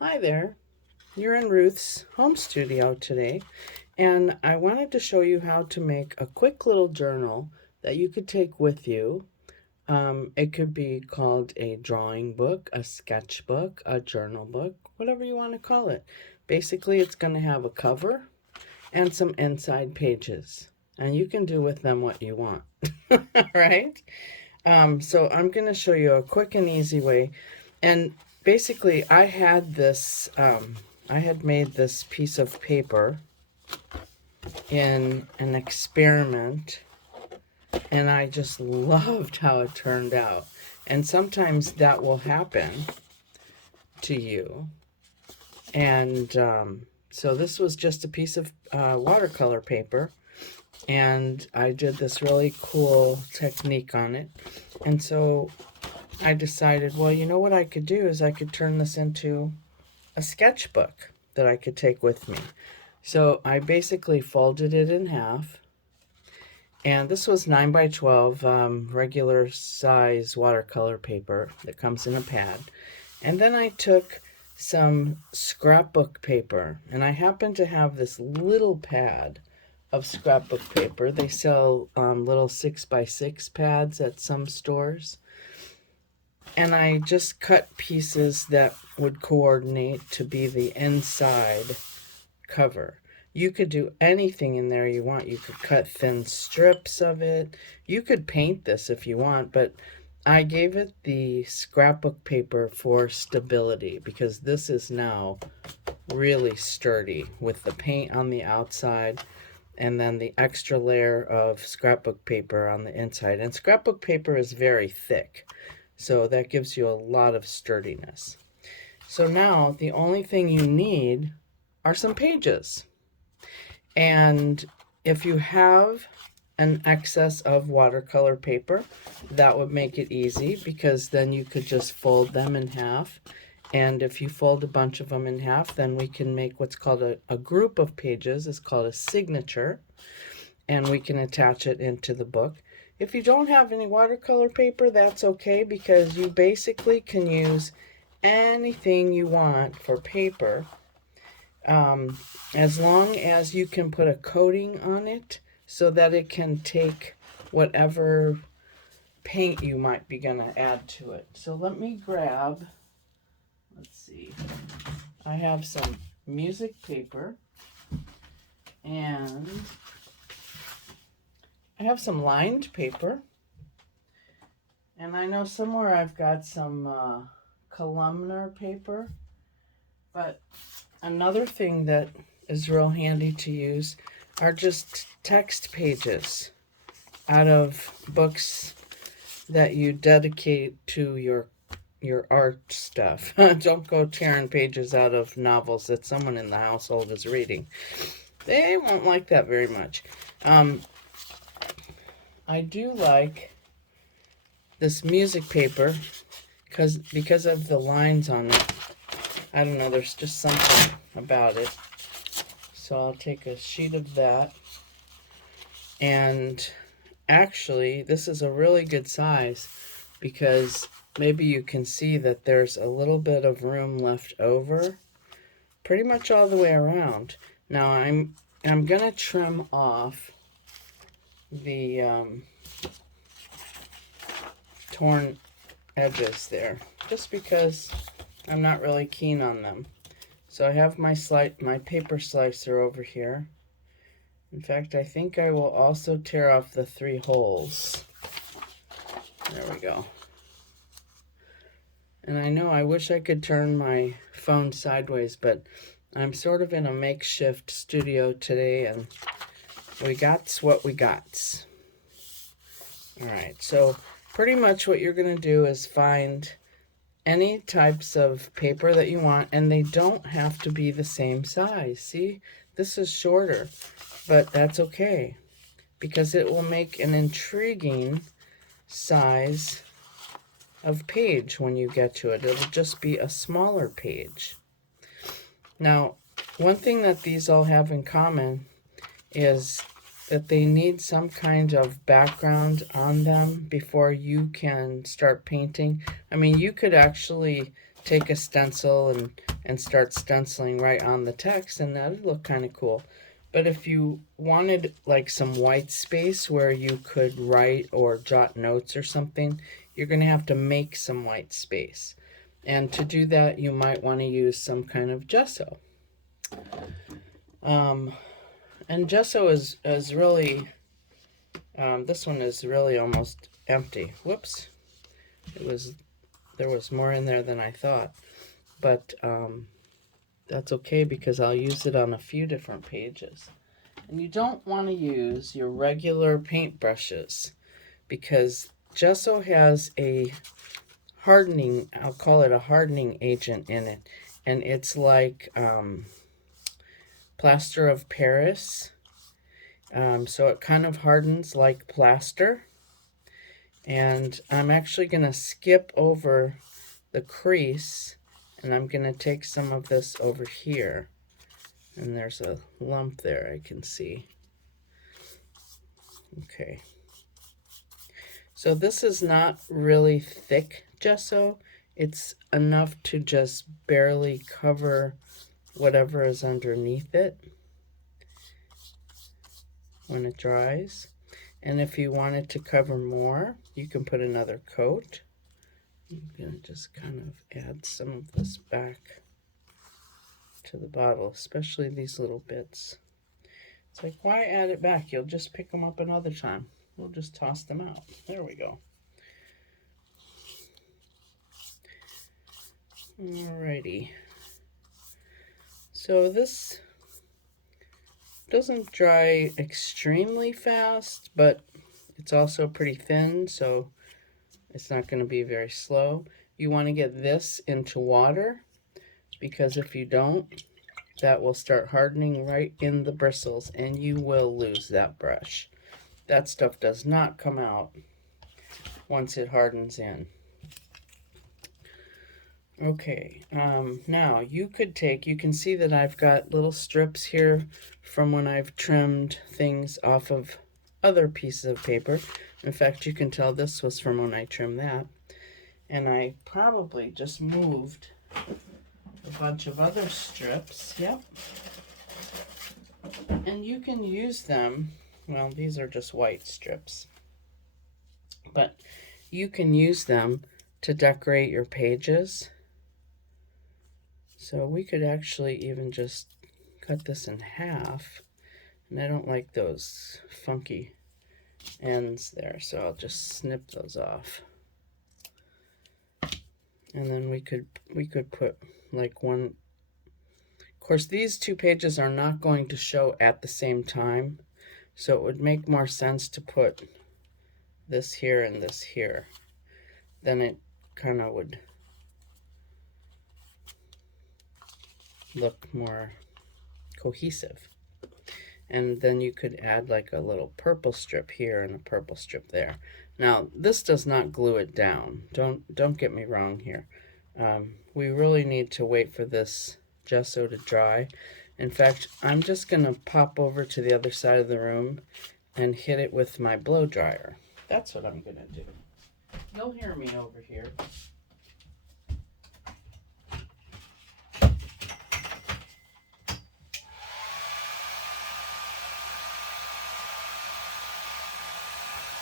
Hi there, you're in Ruth's home studio today, and I wanted to show you how to make a quick little journal that you could take with you. It could be called a drawing book, a sketchbook, a journal book, whatever you want to call it. Basically, it's going to have a cover and some inside pages, and you can do with them what you want, right? So I'm going to show you a quick and easy way. And basically, I had made this piece of paper in an experiment, and I just loved how it turned out. And sometimes that will happen to you. And so this was just a piece of watercolor paper, and I did this really cool technique on it. And so I decided, well, you know what I could do is I could turn this into a sketchbook that I could take with me. So I basically folded it in half, and this was 9 by 12 regular size watercolor paper that comes in a pad. And then I took some scrapbook paper, and I happen to have this little pad of scrapbook paper. They sell little 6 by 6 pads at some stores. And I just cut pieces that would coordinate to be the inside cover. You could do anything in there you want. You could cut thin strips of it. You could paint this if you want, but I gave it the scrapbook paper for stability because this is now really sturdy with the paint on the outside and then the extra layer of scrapbook paper on the inside. And scrapbook paper is very thick, so that gives you a lot of sturdiness. So now the only thing you need are some pages. And if you have an excess of watercolor paper, that would make it easy because then you could just fold them in half. And if you fold a bunch of them in half, then we can make what's called a group of pages. It's called a signature, and we can attach it into the book. If you don't have any watercolor paper, that's okay because you basically can use anything you want for paper, as long as you can put a coating on it so that it can take whatever paint you might be going to add to it. So let me grab, let's see, I have some music paper, and I have some lined paper, and I know somewhere I've got some columnar paper, but another thing that is real handy to use are just text pages out of books that you dedicate to your art stuff. Don't go tearing pages out of novels that someone in the household is reading. They won't like that very much. I do like this music paper because of the lines on it. I don't know, there's just something about it. So I'll take a sheet of that. And actually, this is a really good size because maybe you can see that there's a little bit of room left over pretty much all the way around. Now I'm gonna trim off the torn edges there just because I'm not really keen on them. So I have my paper slicer over here. In fact, I think I will also tear off the 3 holes. There we go. And I know I wish I could turn my phone sideways, but I'm sort of in a makeshift studio today, and we got what we got. All right, so pretty much what you're going to do is find any types of paper that you want, and they don't have to be the same size. See, this is shorter, but that's okay because it will make an intriguing size of page when you get to it. It'll just be a smaller page. Now, one thing that these all have in common is that they need some kind of background on them before you can start painting. I mean, you could actually take a stencil and and start stenciling right on the text, and that'd look kind of cool. But if you wanted like some white space where you could write or jot notes or something, you're going to have to make some white space. And to do that, you might want to use some kind of gesso. And gesso is really, this one is really almost empty. Whoops. There was more in there than I thought. But that's okay because I'll use it on a few different pages. And you don't want to use your regular paintbrushes because gesso has a hardening, I'll call it a hardening agent in it. And it's like plaster of Paris. So it kind of hardens like plaster. And I'm actually going to skip over the crease, and I'm going to take some of this over here. And there's a lump there I can see. Okay. So this is not really thick gesso. It's enough to just barely cover whatever is underneath it when it dries. And if you wanted to cover more, you can put another coat. I'm going to just kind of add some of this back to the bottle, especially these little bits. It's like, why add it back? You'll just pick them up another time. We'll just toss them out. There we go. Alrighty. So this doesn't dry extremely fast, but it's also pretty thin, so it's not going to be very slow. You want to get this into water, because if you don't, that will start hardening right in the bristles and you will lose that brush. That stuff does not come out once it hardens in. Okay, now you can see that I've got little strips here from when I've trimmed things off of other pieces of paper. In fact, you can tell this was from when I trimmed that. And I probably just moved a bunch of other strips. Yep. And you can use them, well, these are just white strips, but you can use them to decorate your pages. So we could actually even just cut this in half, and I don't like those funky ends there, so I'll just snip those off. And then we could put like one. Of course, these two pages are not going to show at the same time, so it would make more sense to put this here and this here. Then it kind of would look more cohesive. And then you could add like a little purple strip here and a purple strip there. Now, this does not glue it down. Don't get me wrong here. We really need to wait for this gesso to dry. In fact, I'm just going to pop over to the other side of the room and hit it with my blow dryer. That's what I'm going to do. You'll hear me over here.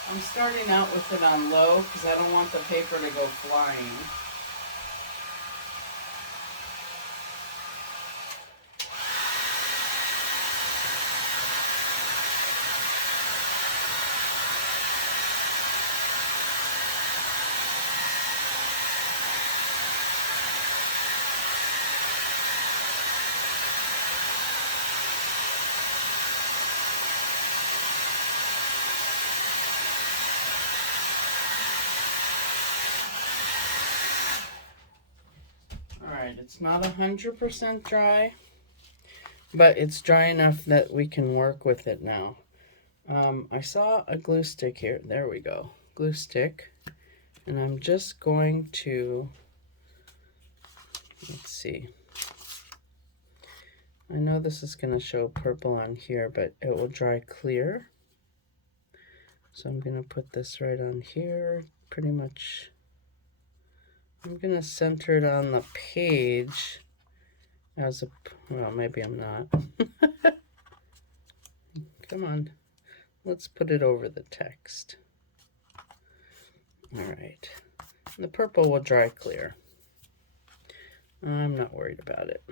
I'm starting out with it on low because I don't want the paper to go flying. It's not 100% dry, but it's dry enough that we can work with it now. I saw a glue stick here. There we go. Glue stick. And I'm just going to, let's see. I know this is going to show purple on here, but it will dry clear. So I'm going to put this right on here, pretty much. I'm going to center it on the page as a, well, maybe I'm not. Come on, let's put it over the text. All right, the purple will dry clear. I'm not worried about it.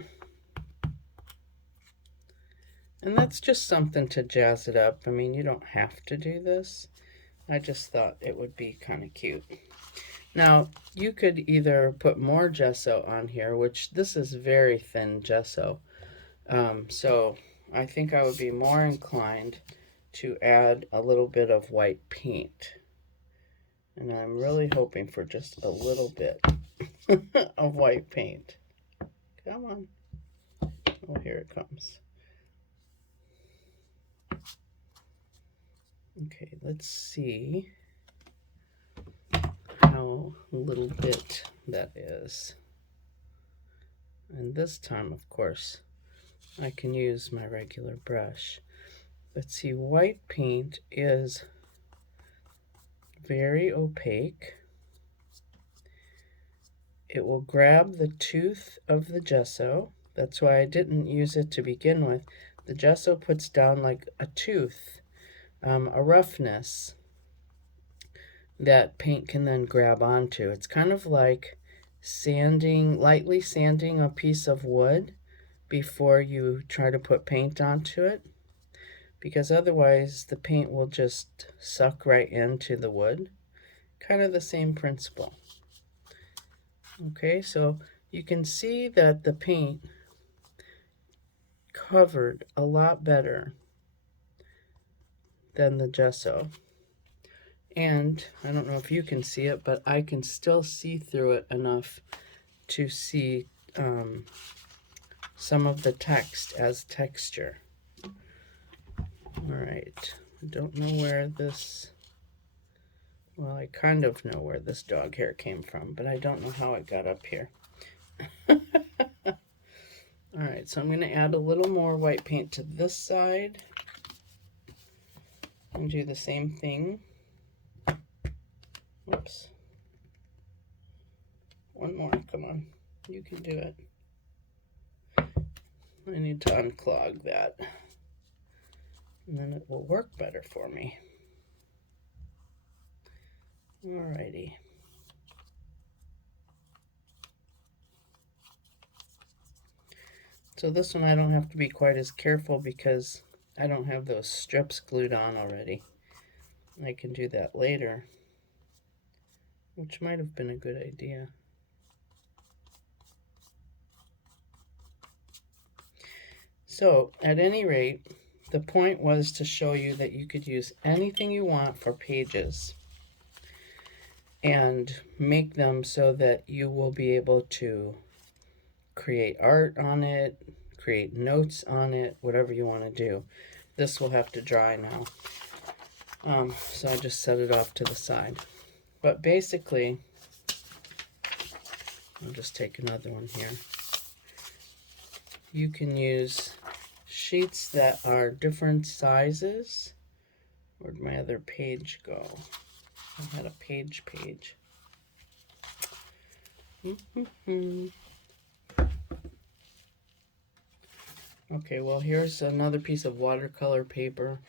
And that's just something to jazz it up. I mean, you don't have to do this. I just thought it would be kind of cute. Now, you could either put more gesso on here, which this is very thin gesso. So I think I would be more inclined to add a little bit of white paint. And I'm really hoping for just a little bit of white paint. Come on. Oh, here it comes. Okay, let's see how little bit that is. And this time, of course, I can use my regular brush. But see, white paint is very opaque. It will grab the tooth of the gesso. That's why I didn't use it to begin with. The gesso puts down like a tooth, a roughness that paint can then grab onto. It's kind of like sanding, lightly sanding a piece of wood before you try to put paint onto it, because otherwise the paint will just suck right into the wood. Kind of the same principle. Okay, so you can see that the paint covered a lot better than the gesso. And I don't know if you can see it, but I can still see through it enough to see some of the text as texture. All right, I don't know where this, well, I kind of know where this dog hair came from, but I don't know how it got up here. All right, so I'm going to add a little more white paint to this side and do the same thing. Whoops. One more, come on, you can do it. I need to unclog that, and then it will work better for me. Alrighty. So this one I don't have to be quite as careful because I don't have those strips glued on already. I can do that later, which might have been a good idea. So at any rate, the point was to show you that you could use anything you want for pages and make them so that you will be able to create art on it, create notes on it, whatever you want to do. This will have to dry now. So I just set it off to the side. But basically, I'll just take another one here. You can use sheets that are different sizes. Where'd my other page go? I had a page. Okay, well, here's another piece of watercolor paper,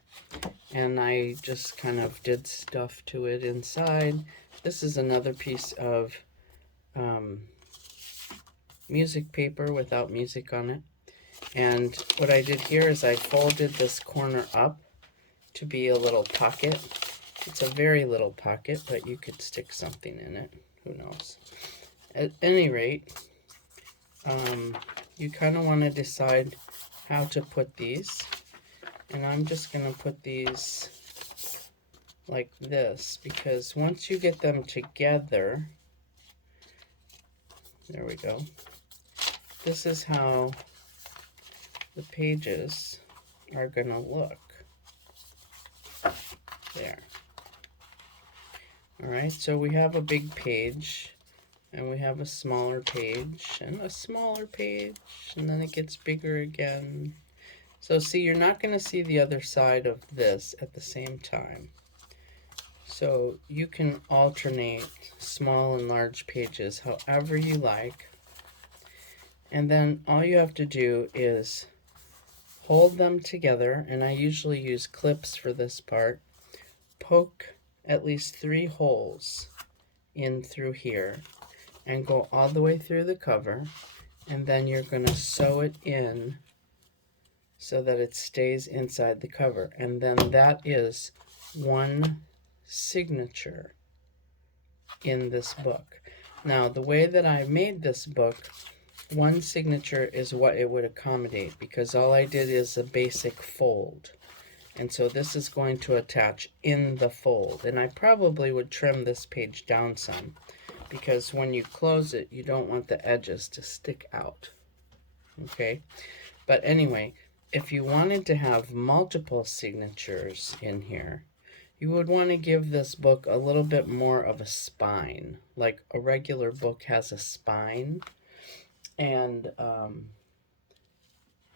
and I just kind of did stuff to it inside. This is another piece of music paper without music on it. And what I did here is I folded this corner up to be a little pocket. It's a very little pocket, but you could stick something in it. Who knows? At any rate, you kind of want to decide how to put these. And I'm just going to put these like this, because once you get them together, there we go. This is how the pages are going to look. There. All right, so we have a big page, and we have a smaller page, and a smaller page, and then it gets bigger again. So see, you're not going to see the other side of this at the same time. So you can alternate small and large pages however you like. And then all you have to do is hold them together, and I usually use clips for this part. Poke at least 3 holes in through here and go all the way through the cover, and then you're going to sew it in so that it stays inside the cover. And then that is one signature in this book. Now, the way that I made this book, one signature is what it would accommodate, because all I did is a basic fold. And so this is going to attach in the fold. And I probably would trim this page down some, because when you close it, you don't want the edges to stick out. Okay? But anyway, if you wanted to have multiple signatures in here, you would want to give this book a little bit more of a spine, like a regular book has a spine. And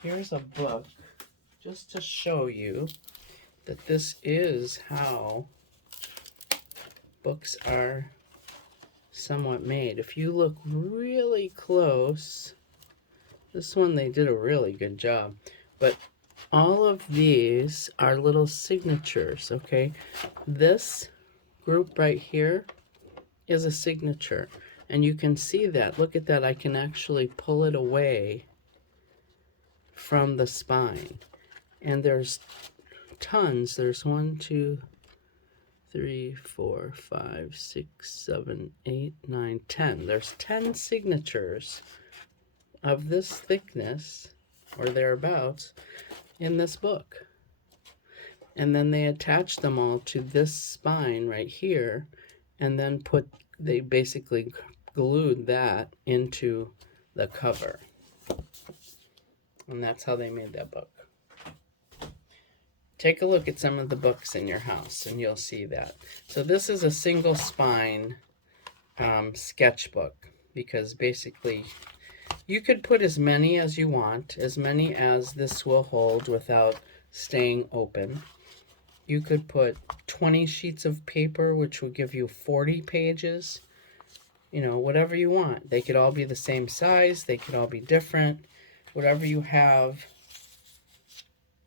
here's a book just to show you that this is how books are somewhat made. If you look really close, this one they did a really good job, but all of these are little signatures, okay? This group right here is a signature, and you can see that. Look at that. I can actually pull it away from the spine, and there's tons. There's 1, 2, 3, 4, 5, 6, 7, 8, 9, 10. There's 10 signatures of this thickness or thereabouts in this book. And then they attach them all to this spine right here, and then they basically glued that into the cover. And that's how they made that book. Take a look at some of the books in your house and you'll see that. So this is a single spine sketchbook, because basically you could put as many as you want, as many as this will hold without staying open. You could put 20 sheets of paper, which would give you 40 pages. You know, whatever you want. They could all be the same size. They could all be different. Whatever you have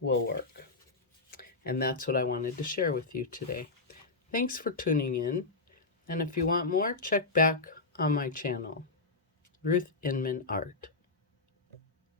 will work. And that's what I wanted to share with you today. Thanks for tuning in. And if you want more, check back on my channel, Ruth Inman Art.